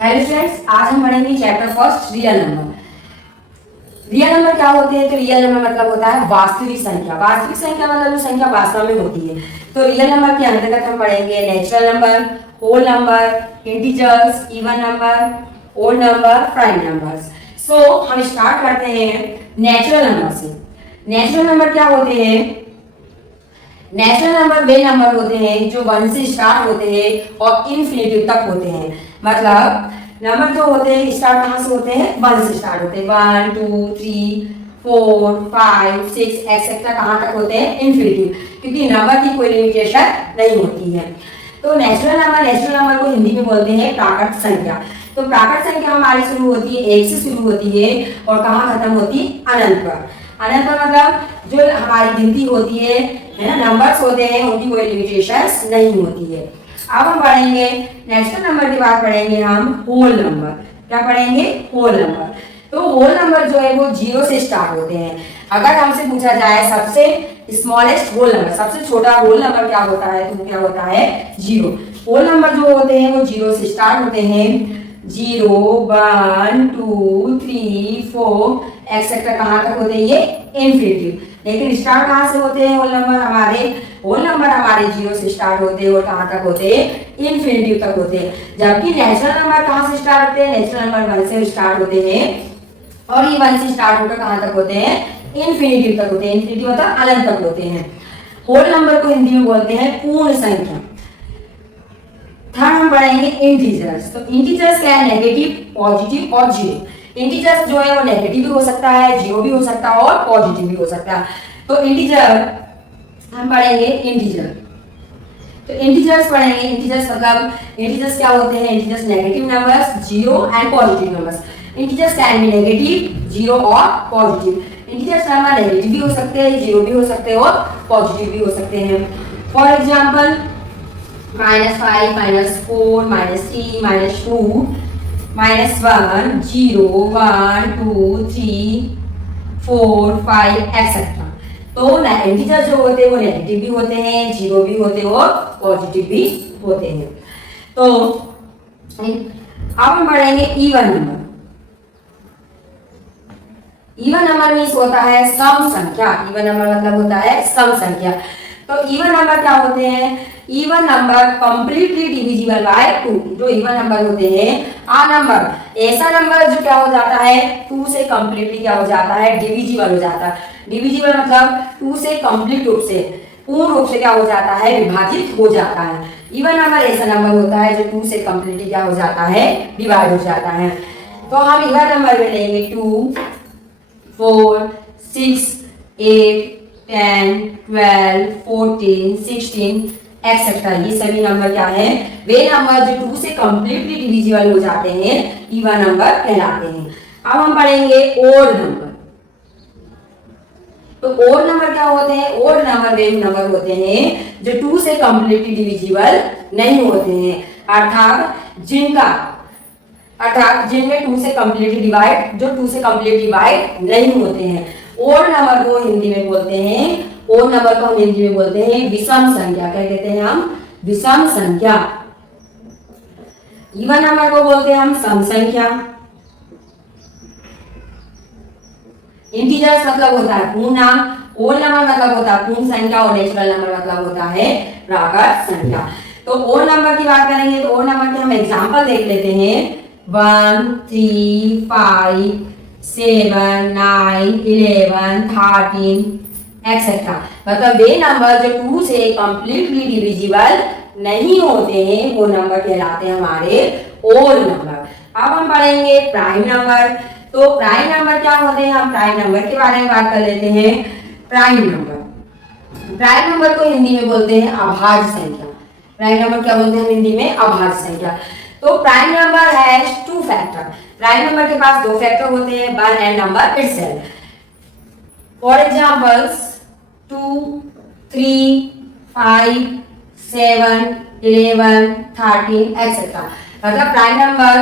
Hello students, आज हम पढ़ेंगे chapter first real number. Real number क्या होते हैं? तो रियल नंबर मतलब होता है वास्तविक संख्या। वास्तविक संख्या मतलब जो संख्या वास्तव में होती है। तो रियल नंबर के अंतर्गत हम पढ़ेंगे natural number, whole number, integers, even number, odd number, prime numbers. So हम स्टार्ट करते हैं नेचुरल नंबर से। नेचुरल नंबर क्या होते हैं? नेचुरल नंबर वे नंबर होते हैं जो 1 से स्टार्ट होते हैं और इन्फिनिटी तक होते हैं। मतलब नंबर जो होते हैं स्टार्ट कहाँ से होते हैं? 1 से स्टार्ट होते हैं। 1 2 3 4 5 6 एक्सेट्रा कहाँ तक होते हैं? इन्फिनिटी, क्योंकि नंबर की कोई लिमिटेशन नहीं होती है। तो नेचुरल नंबर को हिंदी में बोलते हैं प्राकृत संख्या। तो प्राकृत संख्या हमारी शुरू होती है 1 से शुरू होती है और कहाँ खत्म होती है? अनंत पर। अनंत पर मतलब जो हमारी गिनती होती है ना, नंबर्स होते हैं, उनकी कोई लिमिटेशंस नहीं होती है। अब हम पढ़ेंगे नेचुरल नंबर के बाद पढ़ेंगे हम होल नंबर। क्या पढ़ेंगे? Whole number. तो होल नंबर जो है वो 0 से स्टार्ट होते हैं। अगर हमसे पूछा जाए सबसे स्मॉलेस्ट होल नंबर, सबसे छोटा होल नंबर क्या होता है, तो क्या होता है? 0। होल नंबर जो होते हैं वो 0 से स्टार्ट होते हैं। 0 1 2 3 4 एक्सेट्रा कहाँ तक होते हैं? ये इन्फिनिटी। लेकिन स्टार्ट कहाँ से होते हैं? होल नंबर हमारे 0 से स्टार्ट होते हैं और कहाँ तक होते हैं? इन्फिनिटी तक होते हैं। जबकि नेचुरल नंबर कहाँ से स्टार्ट होते हैं? नेचुरल नंबर 1 से स्टार्ट होते हैं और ये 1 से स्टार्ट होकर कहाँ तक होते हैं? इन्फिनिटी तक होते हैं। इन्फिनिटी मतलब अनंत तक होते हैं। होल नंबर को हिंदी में बोलते हैं पूर्ण संख्या। थर्ड हम पढ़ेंगे इंटीजर्स। तो इंटीजर्स क्या है? नेगेटिव, पॉजिटिव और जीरो। इंटीजर्स जो है वो नेगेटिव भी हो सकता है, जीरो भी हो सकता है और पॉजिटिव भी हो सकता है। तो इंटीजर हम पढ़ेंगे इंटीजर। तो इंटीजर्स पढ़ेंगे। इंटीजर्स मतलब इंटीजर्स क्या होते हैं? Integers negative numbers, zero and positive numbers. Integers can be negative, zero और पॉजिटिव। इंटीजर्स नंबर नेगेटिव भी हो सकते हैं, जीरो भी हो सकते हैं और पॉजिटिव भी हो सकते हैं। For example -5, -4, -3, -2, -1, 0, 1 2 3 4 5 etcetera. तो इंटीजर जो होते हैं वो नेगेटिव भी होते हैं, जीरो भी होते हैं और पॉजिटिव भी होते हैं। तो अब हम पढ़ेंगे even number. Even number means होता है सम संख्या। इवन नंबर मतलब होता है सम संख्या। तो इवन नंबर क्या होते हैं? Even number completely divisible by 2। जो इवन नंबर होते हैं, आ नंबर ऐसा नंबर जो क्या हो जाता है? 2 से कंप्लीटली क्या हो जाता है? डिविजिबल हो जाता है। डिविजिबल मतलब 2 से कंप्लीट रूप से, पूर्ण रूप से क्या हो जाता है? विभाजित हो जाता है। इवन नंबर ऐसा नंबर होता है जो 2 से कंप्लीटली क्या हो जाता है? डिवाइड हो जाता है। तो हम इवन नंबर में लेंगे 2 4 6 8 10 12 14 16 एक्सेट्रा। ये सभी नंबर क्या है? वे नंबर जो 2 से कंप्लीटली डिविजिबल हो जाते हैं, इवन नंबर कहलाते हैं। अब हम पढ़ेंगे ओड नंबर। तो ओड नंबर क्या होते हैं? ओड नंबर वे नंबर होते हैं जो 2 से कंप्लीटली डिविजिबल नहीं होते हैं, अर्थात जिनमें 2 से कंप्लीटली डिवाइड, जो 2 से कंप्लीटली डिवाइड नहीं होते हैं। ओड नंबर को हिंदी में बोलते हैं, ओड नंबर को हम हिंदी में बोलते हैं विषम संख्या। क्या कहते हैं हम? विषम संख्या। इवन नंबर को बोलते हैं हम सम संख्या। इंटीजर्स मतलब होता है पूर्णांक, ओड नंबर मतलब होता है पूर्ण संख्या और नेचुरल नंबर मतलब होता है प्राकृत संख्या। तो ओड नंबर की बात करेंगे तो ओड नंबर के हम एग्जांपल देख लेते हैं। 1 3 5 7 9 11 13 एक्सेट्रा। मतलब वे नंबर जो 2 से कंप्लीटली डिविजिबल नहीं होते हैं वो नंबर कहलाते हैं हमारे ओड नंबर। अब हम पढ़ेंगे प्राइम नंबर। तो प्राइम नंबर क्या होते हैं? हम प्राइम नंबर के बारे में बात कर लेते हैं। प्राइम नंबर को हिंदी में बोलते हैं अभाज्य संख्या। प्राइम नंबर क्या बोलते हैं हिंदी में? अभाज्य संख्या। तो prime number has 2 factor. Prime number के पास 2 फैक्टर होते हैं, 1 and number itself. For examples 2 3 5 7 11 13 etcetera. मतलब prime number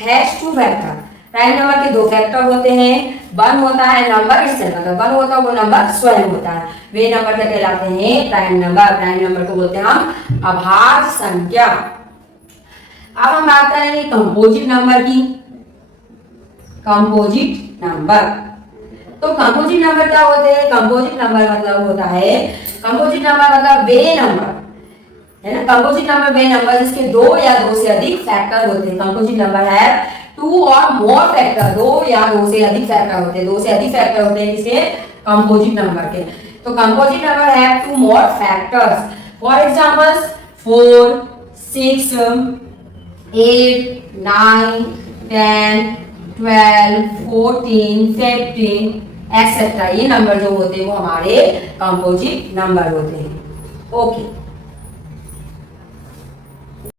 has 2 factor. Prime number के 2 फैक्टर होते हैं, 1 होता है नंबर इटसेल्फ, मतलब 1 होता है वो नंबर स्वयं होता है। वे नंबर क्या कहलाते हैं? Prime number. प्राइम नंबर को बोलते हैं हम अभाज्य संख्या। अब हम बात करेंगे कंपोजिट नंबर की। कंपोजिट नंबर, तो कंपोजिट नंबर क्या होते हैं? कंपोजिट नंबर मतलब होता है, कंपोजिट नंबर मतलब वे नंबर है ना। कंपोजिट नंबर वे नंबर जिसके दो या दो से अधिक फैक्टर होते हैं। कंपोजिट नंबर है टू और मोर फैक्टर, दो या दो से अधिक फैक्टर होते हैं। दो से अधिक फैक्टर होते हैं किसके? कंपोजिट नंबर के। तो कंपोजिट नंबर है two more factors. For examples 4, 6, 8, 9, 10, 12, 14, 15 etcetera. ये नंबर जो होते हैं वो हमारे कंपोजिट नंबर होते हैं। ओके।